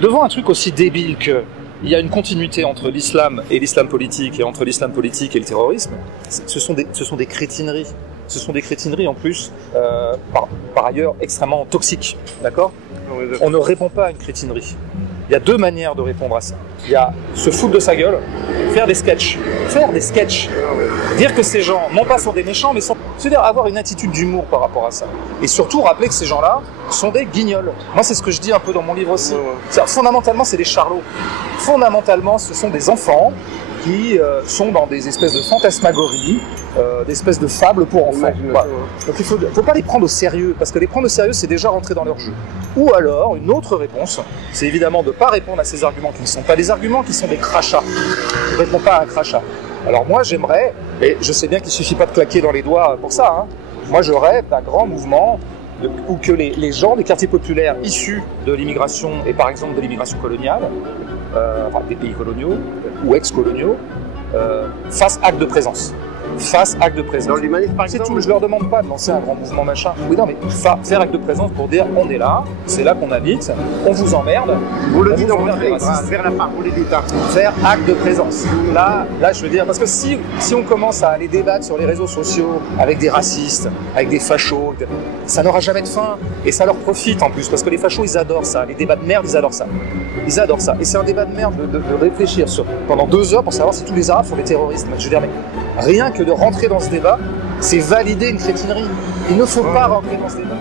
devant un truc aussi débile que il y a une continuité entre l'islam et l'islam politique et entre l'islam politique et le terrorisme, ce sont des crétineries. Ce sont des crétineries en plus, par ailleurs extrêmement toxiques, d'accord? On ne répond pas à une crétinerie. Il y a deux manières de répondre à ça. Il y a se foutre de sa gueule, faire des sketchs. Dire que ces gens, non pas sont des méchants, mais c'est-à-dire avoir une attitude d'humour par rapport à ça. Et surtout rappeler que ces gens-là sont des guignols. Moi, c'est ce que je dis un peu dans mon livre aussi. Fondamentalement, c'est des charlots. Fondamentalement, ce sont des enfants qui sont dans des espèces de fantasmagories, des espèces de fables pour enfants. Voilà. Donc il ne faut pas les prendre au sérieux, parce que les prendre au sérieux, c'est déjà rentrer dans leur jeu. Ou alors, une autre réponse, c'est évidemment de ne pas répondre à ces arguments qui ne sont pas des arguments, qui sont des crachats. Ne répond pas à un crachat. Alors moi, j'aimerais, et je sais bien qu'il ne suffit pas de claquer dans les doigts pour ça, hein. Moi je rêve d'un grand mouvement où que les gens des quartiers populaires issus de l'immigration, et par exemple de l'immigration coloniale, enfin des pays coloniaux ou ex-coloniaux, fassent acte de présence. Fassent acte de présence. Dans les manifs, par exemple. C'est tout. Je leur demande pas de lancer un grand mouvement machin. Oui, non, mais faire acte de présence pour dire on est là, c'est là qu'on habite, on vous emmerde. Vous le dites dans votre livre, vers la fin, vous le dites. Faire acte de présence. Là, je veux dire, parce que si on commence à aller débattre sur les réseaux sociaux avec des racistes, avec des fachos, ça n'aura jamais de fin. Et ça leur profite en plus, parce que les fachos, ils adorent ça. Les débats de merde, ils adorent ça. Ils adorent ça. Et c'est un débat de merde de réfléchir pendant 2 heures pour savoir si tous les Arabes sont des terroristes. Je veux dire, mais rien que de rentrer dans ce débat, c'est valider une crétinerie. Il ne faut pas rentrer dans ce débat.